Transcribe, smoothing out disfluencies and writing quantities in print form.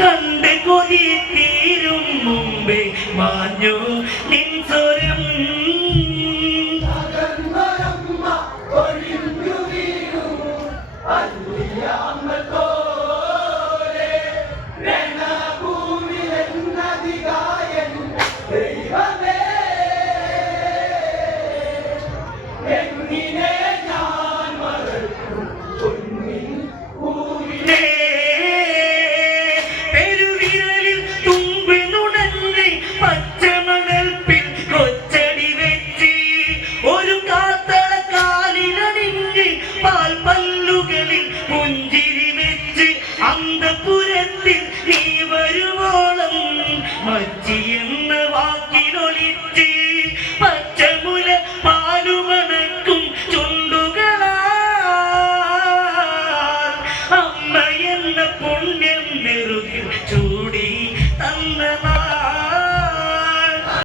കണ്ട് കൊതി തീരും മുമ്പേ മാഞ്ഞു നിൻ സ്വരം അന്തപുരത്തിൽ നീ വരുവോളം മച്ചിയെന്ന വാക്കിനൊലിച്ച് പച്ചമുല പാലുമണക്കും ചുണ്ടുകളാൽ അമ്മ എന്ന പുണ്യം നെറുകിൽ